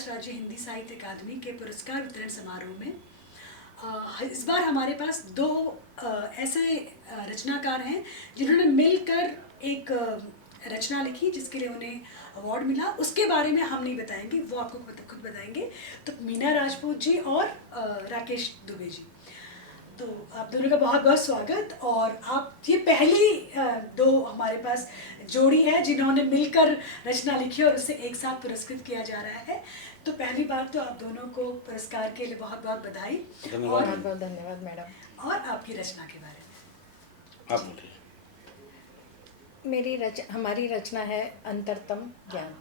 महाराष्ट्र राज्य हिंदी साहित्य अकादमी के पुरस्कार वितरण समारोह में इस बार हमारे पास दो ऐसे रचनाकार हैं जिन्होंने मिलकर एक रचना लिखी जिसके लिए उन्हें अवार्ड मिला। उसके बारे में हम नहीं बताएंगे, वो आपको खुद बताएंगे। तो मीना राजपूत जी और राकेश दुबे जी, तो आप दोनों का बहुत बहुत स्वागत। और आप ये पहली दो हमारे पास जोड़ी है जिन्होंने मिलकर रचना लिखी और उसे एक साथ पुरस्कृत किया जा रहा है। तो पहली बार तो आप दोनों को पुरस्कार के लिए बहुत बहुत बधाई और बहुत बहुत धन्यवाद मैडम। और आपकी रचना के बारे में आप हमारी रचना है अंतरतम ज्ञान।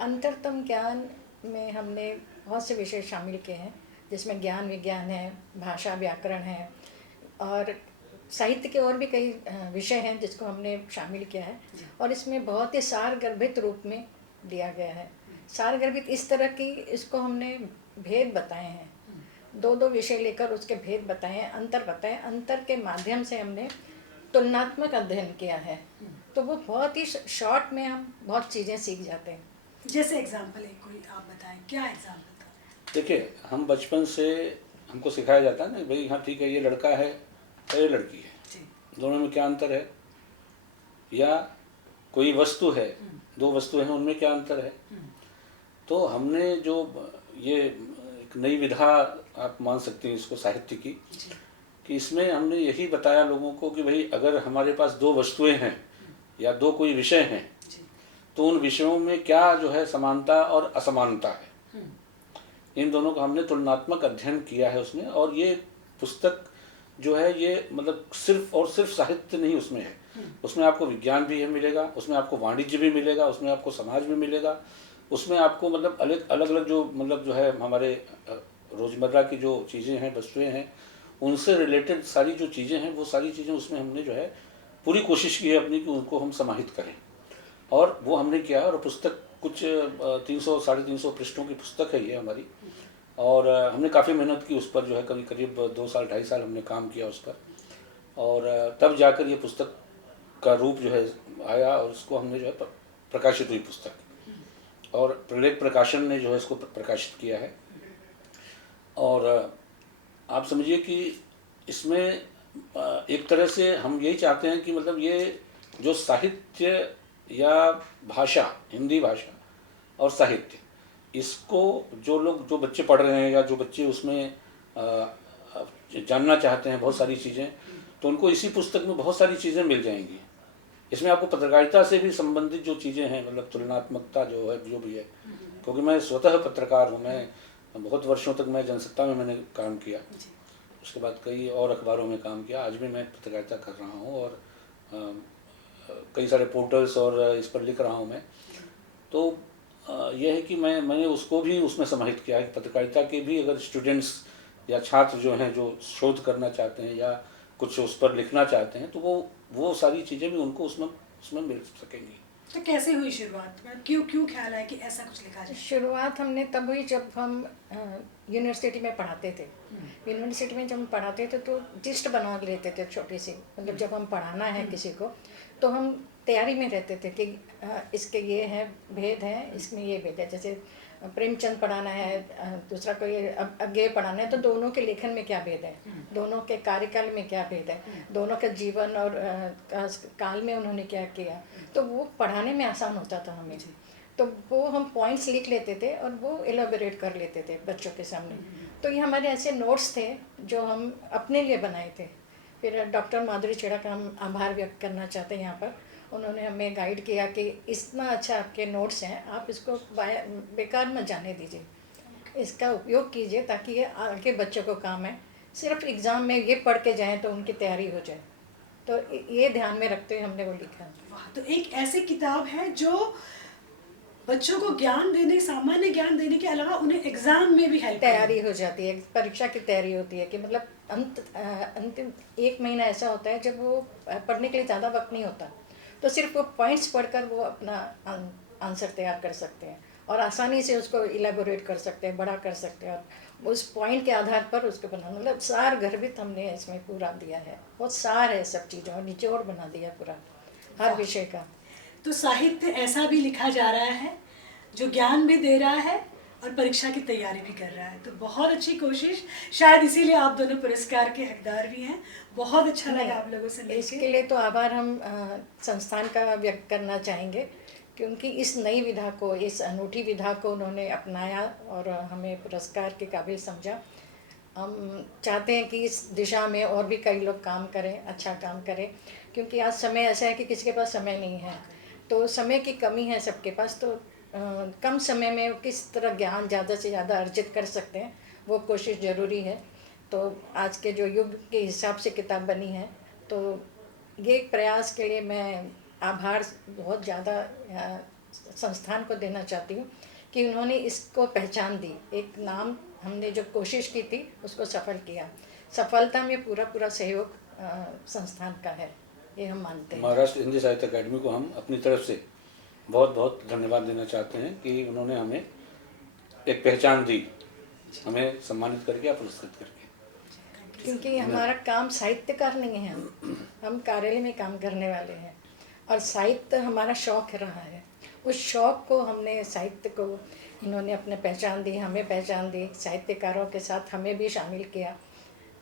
अंतरतम ज्ञान में हमने बहुत से विषय शामिल किए हैं, जिसमें ज्ञान विज्ञान है, भाषा व्याकरण है और साहित्य के और भी कई विषय हैं जिसको हमने शामिल किया है। और इसमें बहुत ही सारगर्भित रूप में दिया गया है। सारगर्भित इस तरह की इसको हमने भेद बताए हैं, दो दो विषय लेकर उसके भेद बताए हैं, अंतर बताए। अंतर के माध्यम से हमने तुलनात्मक अध्ययन किया है, तो वो बहुत ही शॉर्ट में हम बहुत चीज़ें सीख जाते हैं। जैसे एग्जाम्पल एक कोई आप बताएं, क्या एग्जाम्पल था? देखिए, हम बचपन से हमको सिखाया जाता है ना भाई, हाँ ठीक है, ये लड़का है और ये लड़की है, दोनों में क्या अंतर है, या कोई वस्तु है, दो वस्तु हैं उनमें क्या अंतर है। तो हमने जो ये एक नई विधा आप मान सकते हैं इसको साहित्य की, कि इसमें हमने यही बताया लोगों को कि भाई अगर हमारे पास दो वस्तुएं हैं या दो कोई विषय हैं तो उन विषयों में क्या जो है समानता और असमानता है, इन दोनों का हमने तुलनात्मक अध्ययन किया है उसमें। और ये पुस्तक जो है ये मतलब सिर्फ और सिर्फ साहित्य नहीं उसमें है, उसमें आपको विज्ञान भी है मिलेगा, उसमें आपको वाणिज्य भी मिलेगा, उसमें आपको समाज भी मिलेगा, उसमें आपको मतलब अलग अलग जो मतलब जो है हमारे रोज़मर्रा की जो चीज़ें हैं, वस्तुएं हैं, उनसे रिलेटेड सारी जो चीज़ें हैं वो सारी चीज़ें उसमें हमने जो है पूरी कोशिश की है अपनी कि उनको हम समाहित करें। और वो हमने किया। और पुस्तक कुछ 300 350 पृष्ठों की पुस्तक है ये हमारी। और हमने काफ़ी मेहनत की उस पर, जो है करीब 2 साल 2.5 साल हमने काम किया उस पर, और तब जाकर ये पुस्तक का रूप जो है आया और इसको हमने जो है प्रकाशित हुई पुस्तक, और प्रलेख प्रकाशन ने जो है इसको प्रकाशित किया है। और आप समझिए कि इसमें एक तरह से हम यही चाहते हैं कि मतलब ये जो साहित्य या भाषा, हिंदी भाषा और साहित्य, इसको जो बच्चे पढ़ रहे हैं या जो बच्चे उसमें जानना चाहते हैं बहुत सारी चीज़ें, तो उनको इसी पुस्तक में बहुत सारी चीज़ें मिल जाएंगी। इसमें आपको पत्रकारिता से भी संबंधित जो चीज़ें हैं, मतलब तुलनात्मकता जो है, जो भी है, क्योंकि मैं स्वतः पत्रकार हूँ, मैं बहुत वर्षों तक मैं जनसत्ता में मैंने काम किया, उसके बाद कई और अखबारों में काम किया, आज भी मैं पत्रकारिता कर रहा हूँ और कई सारे पोर्टल्स और इस पर लिख रहा हूँ मैं। तो यह है कि मैंने उसको भी उसमें समाहित किया है। पत्रकारिता के भी अगर स्टूडेंट्स या छात्र जो हैं, जो शोध करना चाहते हैं या कुछ उस पर लिखना चाहते हैं, तो वो सारी चीज़ें भी उनको उसमें मिल सकेंगी। तो कैसे हुई शुरुआत? क्यों ख्याल आया कि ऐसा कुछ लिखा जाए? शुरुआत हमने तब हुई जब हम यूनिवर्सिटी में पढ़ाते थे। यूनिवर्सिटी में जब हम पढ़ाते थे तो लिस्ट बना लेते थे छोटी सी, मतलब जब हम पढ़ाना है किसी को तो हम तैयारी में रहते थे कि इसके ये हैं भेद हैं, इसमें ये भेद है। जैसे प्रेमचंद पढ़ाना है, दूसरा कोई अज्ञेय पढ़ाना है, तो दोनों के लेखन में क्या भेद है, दोनों के कार्यकाल में क्या भेद है, दोनों के जीवन और काल में उन्होंने क्या किया, तो वो पढ़ाने में आसान होता था हमें। तो वो हम पॉइंट्स लिख लेते थे और वो एलाबोरेट कर लेते थे बच्चों के सामने। तो ये हमारे ऐसे नोट्स थे जो हम अपने लिए बनाए थे। फिर डॉक्टर माधुरी छेड़ा का हम आभार व्यक्त करना चाहते हैं यहाँ पर। उन्होंने हमें गाइड किया कि इतना अच्छा आपके नोट्स हैं, आप इसको बेकार मत जाने दीजिए, इसका उपयोग कीजिए ताकि ये आगे बच्चों को काम है। सिर्फ एग्ज़ाम में ये पढ़ के जाएँ तो उनकी तैयारी हो जाए। तो ये ध्यान में रखते हुए हमने वो लिखा। वाह, तो एक ऐसी किताब है जो बच्चों को ज्ञान देने, सामान्य ज्ञान देने के अलावा उन्हें एग्जाम में भी हेल्प, तैयारी हो जाती है, परीक्षा की तैयारी होती है कि मतलब अंतिम 1 महीना ऐसा होता है जब वो पढ़ने के लिए ज़्यादा वक्त नहीं होता, तो सिर्फ वो पॉइंट्स पढ़कर वो अपना आंसर तैयार कर सकते हैं और आसानी से उसको इलेबोरेट कर सकते हैं, बड़ा कर सकते हैं और उस पॉइंट के आधार पर उसको बना, मतलब सार गर्भित हमने इसमें पूरा दिया है। बहुत सार है सब चीज़ों और निचोड़ बना दिया पूरा हर विषय का। तो साहित्य ऐसा भी लिखा जा रहा है जो ज्ञान भी दे रहा है और परीक्षा की तैयारी भी कर रहा है, तो बहुत अच्छी कोशिश। शायद इसीलिए आप दोनों पुरस्कार के हकदार भी हैं। बहुत अच्छा लगा आप लोगों से मिलके। इसके लिए तो आभार हम संस्थान का व्यक्त करना चाहेंगे, क्योंकि इस नई विधा को, इस अनूठी विधा को उन्होंने अपनाया और हमें पुरस्कार के काबिल समझा। हम चाहते हैं कि इस दिशा में और भी कई लोग काम करें, अच्छा काम करें, क्योंकि आज समय ऐसा है कि किसी के पास समय नहीं है, तो समय की कमी है सबके पास। तो कम समय में किस तरह ज्ञान ज़्यादा से ज़्यादा अर्जित कर सकते हैं, वो कोशिश ज़रूरी है। तो आज के जो युग के हिसाब से किताब बनी है, तो ये प्रयास के लिए मैं आभार बहुत ज़्यादा संस्थान को देना चाहती हूँ कि उन्होंने इसको पहचान दी। एक नाम हमने जो कोशिश की थी उसको सफल किया। सफलता में पूरा पूरा सहयोग संस्थान का है, ये हम मानते हैं। महाराष्ट्र हिंदी साहित्य अकादमी को हम अपनी तरफ से बहुत बहुत धन्यवाद देना चाहते हैं कि उन्होंने हमें एक पहचान दी, हमें सम्मानित करके या पुरस्कृत करके। क्योंकि हमारा काम साहित्यकार नहीं है, हम कार्यालय में काम करने वाले हैं और साहित्य हमारा शौक रहा है। उस शौक को हमने, साहित्य को इन्होंने अपने पहचान दी, हमें पहचान दी, साहित्यकारों के साथ हमें भी शामिल किया।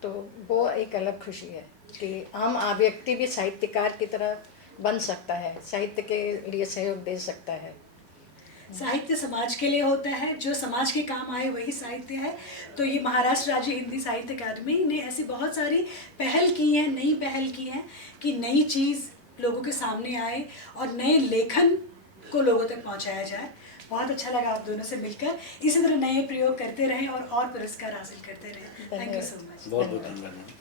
तो वो एक अलग खुशी है कि आम व्यक्ति भी साहित्यकार की तरह बन सकता है, साहित्य के लिए सहयोग दे सकता है। साहित्य समाज के लिए होता है, जो समाज के काम आए वही साहित्य है। तो ये महाराष्ट्र राज्य हिंदी साहित्य अकादमी ने ऐसी बहुत सारी पहल की हैं, नई पहल की हैं कि नई चीज़ लोगों के सामने आए और नए लेखन को लोगों तक पहुंचाया जाए। बहुत अच्छा लगा आप दोनों से मिलकर। इसी तरह नए प्रयोग करते रहें और पुरस्कार हासिल करते रहें। Thank you so much. बहुत बहुत धन्यवाद।